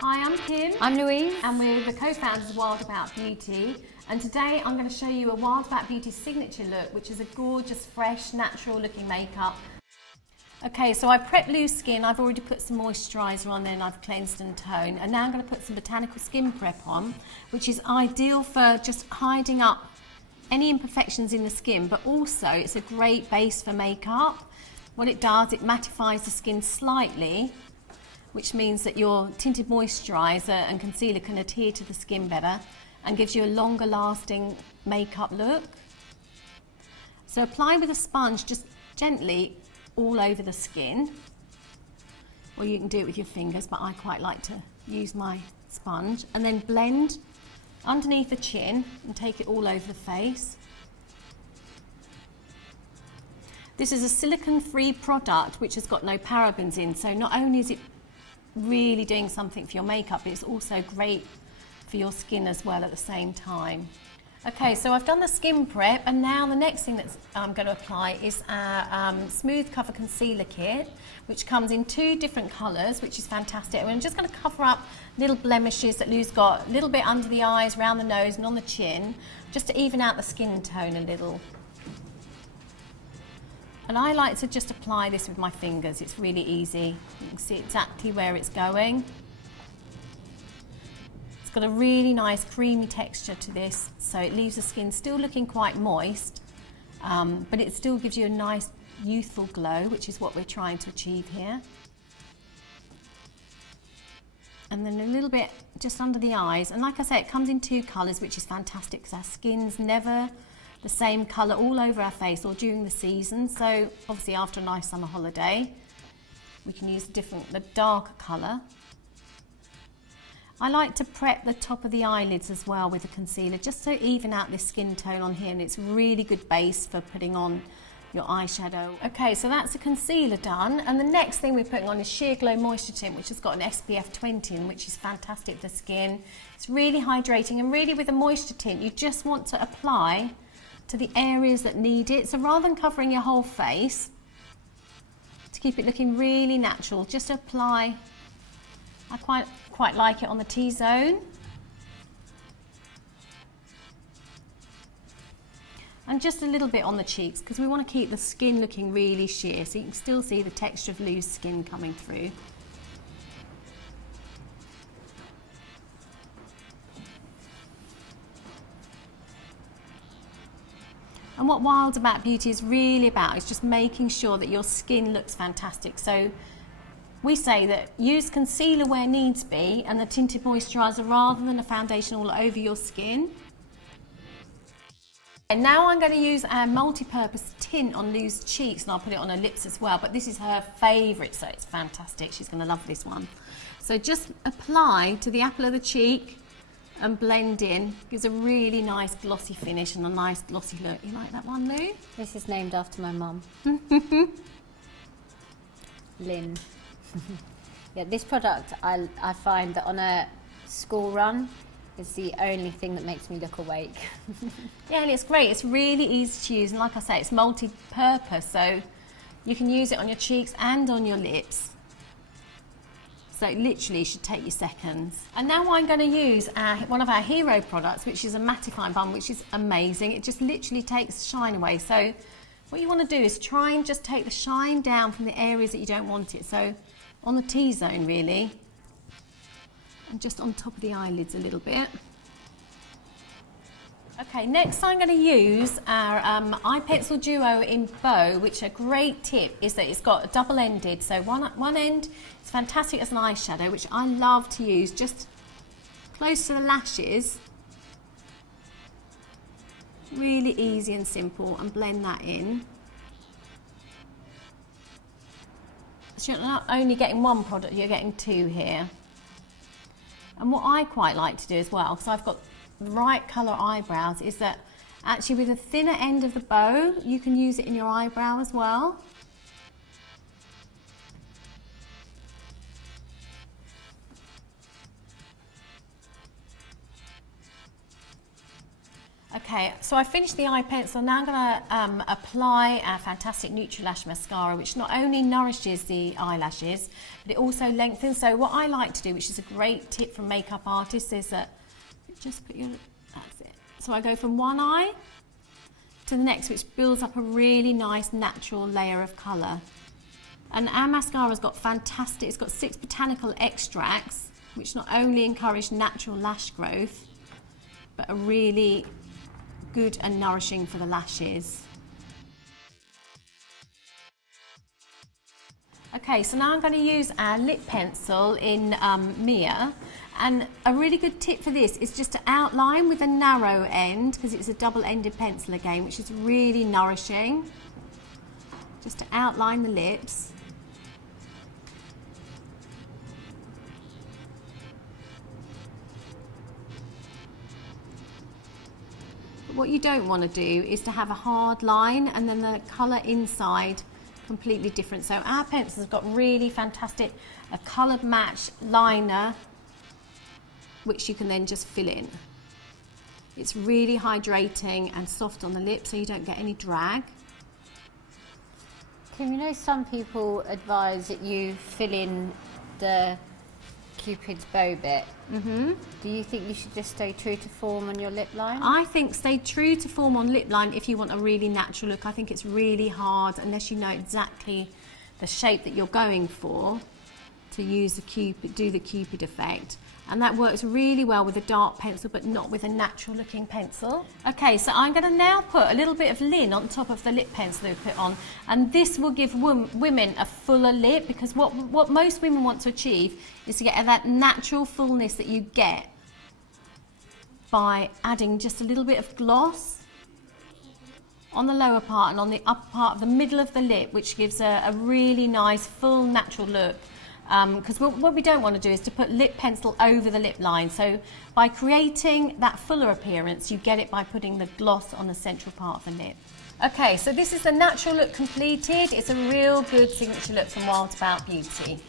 Hi, I'm Kim. I'm Louise. And we're the co-founders of Wild About Beauty. And today I'm going to show you a Wild About Beauty signature look, which is a gorgeous, fresh, natural looking makeup. Okay, so I've prepped loose skin. I've already put some moisturiser on there and I've cleansed and toned. And now I'm going to put some botanical skin prep on, which is ideal for just hiding up any imperfections in the skin, but also it's a great base for makeup. What it does, it mattifies the skin slightly, which means that your tinted moisturiser and concealer can adhere to the skin better and gives you a longer lasting makeup look. So apply with a sponge just gently all over the skin, or you can do it with your fingers, but I quite like to use my sponge, and then blend underneath the chin and take it all over the face. This is a silicone-free product which has got no parabens in, so not only is it really doing something for your makeup, but it's also great for your skin as well at the same time. Okay, so I've done the skin prep, and now the next thing that I'm going to apply is our Smooth Cover Concealer Kit, which comes in 2 different colours, which is fantastic. And I'm just going to cover up little blemishes that Lou's got, a little bit under the eyes, around the nose and on the chin, just to even out the skin tone a little. And I like to just apply this with my fingers. It's really easy. You can see exactly where it's going. It's got a really nice creamy texture to this, so it leaves the skin still looking quite moist, but it still gives you a nice youthful glow, which is what we're trying to achieve here. And then a little bit just under the eyes. And like I say, it comes in 2 colours, which is fantastic because our skin's never the same colour all over our face or during the season. So obviously after a nice summer holiday, we can use the darker colour. I like to prep the top of the eyelids as well with a concealer, just to even out this skin tone on here, and it's a really good base for putting on your eyeshadow. Okay, so that's the concealer done, and the next thing we're putting on is Sheer Glow Moisture Tint, which has got an SPF 20 in, which is fantastic for the skin. It's really hydrating, and really with a moisture tint, you just want to apply to the areas that need it. So rather than covering your whole face, to keep it looking really natural, just apply. I quite like it on the T-zone. And just a little bit on the cheeks, because we want to keep the skin looking really sheer, so you can still see the texture of loose skin coming through. And what Wild About Beauty is really about is just making sure that your skin looks fantastic. So we say that use concealer where needs be and the tinted moisturiser rather than a foundation all over your skin. And now I'm going to use our multi-purpose tint on Lou's cheeks, and I'll put it on her lips as well, but this is her favourite, so it's fantastic. She's going to love this one. So just apply to the apple of the cheek and blend in. Gives a really nice glossy finish and a nice glossy look. You like that one, Lou? This is named after my mum. Lynn. Yeah, this product I find that on a school run is the only thing that makes me look awake. Yeah, and it's great. It's really easy to use, and like I say, it's multi-purpose, so you can use it on your cheeks and on your lips. So it literally should take you seconds. And now I'm going to use one of our hero products, which is a mattifying balm, which is amazing. It just literally takes shine away. So what you want to do is try and just take the shine down from the areas that you don't want it. So on the T-zone really, and just on top of the eyelids a little bit. Okay, next I'm going to use our Eye Pencil Duo in Bow, which a great tip is that it's got a double-ended. So one end is fantastic as an eyeshadow, which I love to use just close to the lashes. Really easy and simple, and blend that in. So you're not only getting one product, you're getting 2 here. And what I quite like to do as well, because I've got the right colour eyebrows, is that actually with the thinner end of the bow, you can use it in your eyebrow as well. Okay, so I finished the eye pencil. Now I'm going to apply our fantastic Nutrilash mascara, which not only nourishes the eyelashes, but it also lengthens. So what I like to do, which is a great tip from makeup artists, is that just put your, that's it. So I go from one eye to the next, which builds up a really nice natural layer of colour. And our mascara's got fantastic, it's got 6 botanical extracts, which not only encourage natural lash growth, but are really good and nourishing for the lashes. Okay, so now I'm going to use our lip pencil in Mia, and a really good tip for this is just to outline with a narrow end, because it's a double-ended pencil again, which is really nourishing. Just to outline the lips. What you don't want to do is to have a hard line and then the colour inside completely different. So our pencil's got really fantastic a coloured match liner, which you can then just fill in. It's really hydrating and soft on the lips, so you don't get any drag. Kim, you know some people advise that you fill in the Cupid's bow bit. Do you think you should just stay true to form on your lip line? I think stay true to form on lip line if you want a really natural look. I think it's really hard unless you know exactly the shape that you're going for to use the Cupid, do the Cupid effect. And that works really well with a dark pencil, but not with a natural looking pencil. Okay, so I'm going to now put a little bit of Lin on top of the lip pencil that we put on, and this will give women a fuller lip, because what most women want to achieve is to get that natural fullness that you get by adding just a little bit of gloss on the lower part and on the upper part of the middle of the lip, which gives a really nice full natural look. Because what we don't want to do is to put lip pencil over the lip line. So by creating that fuller appearance, you get it by putting the gloss on the central part of the lip. Okay, so this is the natural look completed. It's a real good signature look from Wild About Beauty.